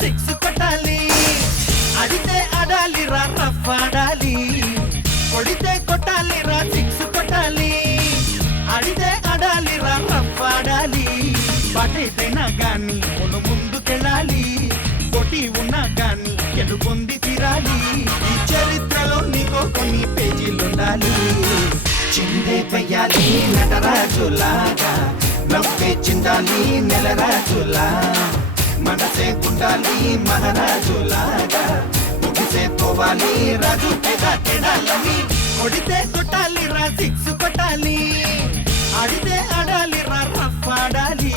six కొట్టాలి అడితే ఆడాలి రా రఫ్ ఆడాలి కొడితే కొట్టాలి రా సిక్స్ కొట్టాలి అడితే ఆడాలి రా రఫ్ ఆడాలి బాటైతేనా గాని మనం ముందుకెళ్ళాలి కొట్టి ఉన్నా గాని గెలుపొంది తీరాలి ఈ చరిత్రలో నీకో కొన్ని పేజీలుండాలి చిందే పెయ్యాలి నటరాజులాగా నవ్వే చిందాలి నెలరాజులా మనసే ఉండాలి మహారాజులాగా ముగిసే పోవాలి రాజు తెడాలని కొడితే కొట్టాలి రా సిక్స్ కొట్టాలి ఆడితే ఆడాలి రా రఫ్ ఆడాలి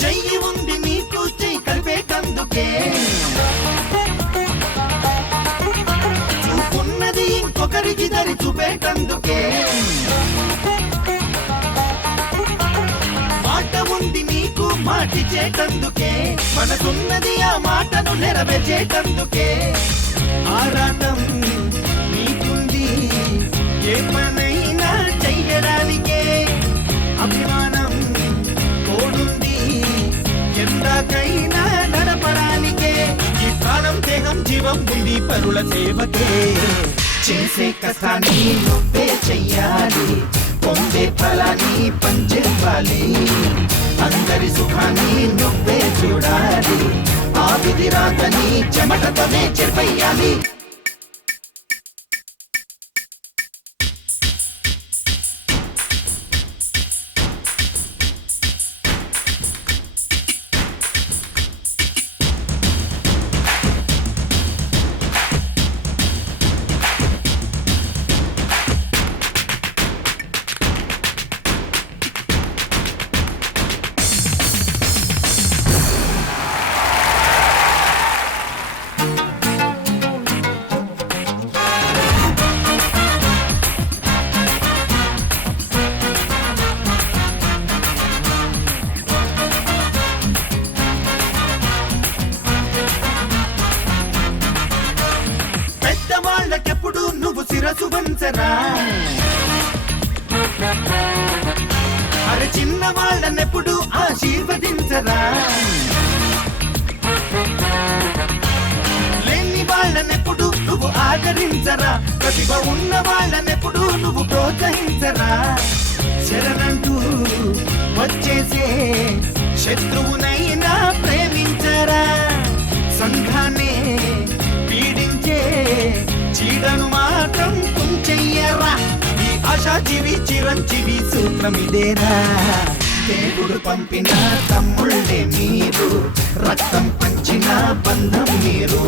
చెయ్యి ఉంది నీకు చెయ్యి కలిపేటందుకే చూపున్నది ఇంకొకరికి దరి చూపేటందుకే మాట ఉంది నీకు మాటిచేటందుకే మనసున్నది ఆ మాటను నెరవేర్చేటందుకే ఆరాటం నీకుంది ఏ పనైనా చెయ్యడానికే అభిమానం తోడుంది ఎందాకైనా నడపడానికే ఈ ప్రాణం దేహం జీవం ఉంది పరుల సేవకే చేసే కష్టాన్ని నువ్వే చెయ్యాలి పొందే ఫలాన్ని పంచివ్వాలి అందరి సుఖాన్ని నువ్వే చూడాలి ఆ విధి రాతని చెమటతోనే చెరిపేయాలి వాళ్ళకెప్పుడు నువ్వు శిరసు వంచరా అరే చిన్న వాళ్ళనెప్పుడు ఆశీర్వదించరా లేని వాళ్ళనెప్పుడు నువ్వు ఆదరించరా ప్రతిభ ఉన్న వాళ్ళనెప్పుడు నువ్వు ప్రోత్సహించరా శరణంటూ వచ్చేసే శత్రువునైనా ప్రేమించరా సంఘాన్ని పీడించే చీడను మాత్రం కుంచెయ్యరా ఈ ఆశాజీవి చిరంజీవి సూత్రం ఇదేరా దేవుడు పంపిన తమ్ముళ్ళే మీరు రక్తం పంచిన బంధం మీరు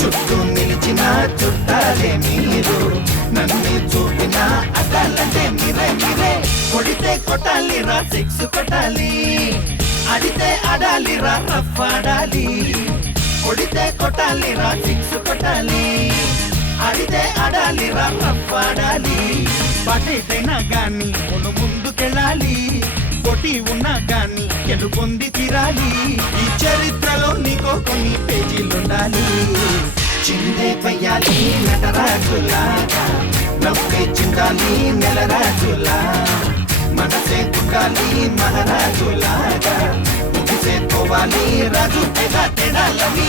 చుట్టూ నిలిచిన చుట్టాలే మీరు నన్ను చూపిన అడ్డాలంటే మీరే కొడితే కొట్టాలి రా సిక్స్ కొట్టాలి ఆడితే ఆడాలి రా రఫ్ ఆడాలి కొడితే కొట్టాలి రా సిక్స్ కొట్టాలి ఆడితే ఆడాలి రా రఫ్ ఆడాలి బాటైతేనా గాని మనం ముందుకెళ్ళాలి కొట్టి ఉన్నా గాని గెలుపొంది తీరాలి ఈ చరిత్రలో నీకో కొన్ని పేజీలుండాలి చిందే పెయ్యాలి నటరాజులాగా నవ్వే చిందాలి నెలరాజులా మనసే ఉండాలి మహారాజులాగా ముగిసే పోవాలి రాజు తెడాలని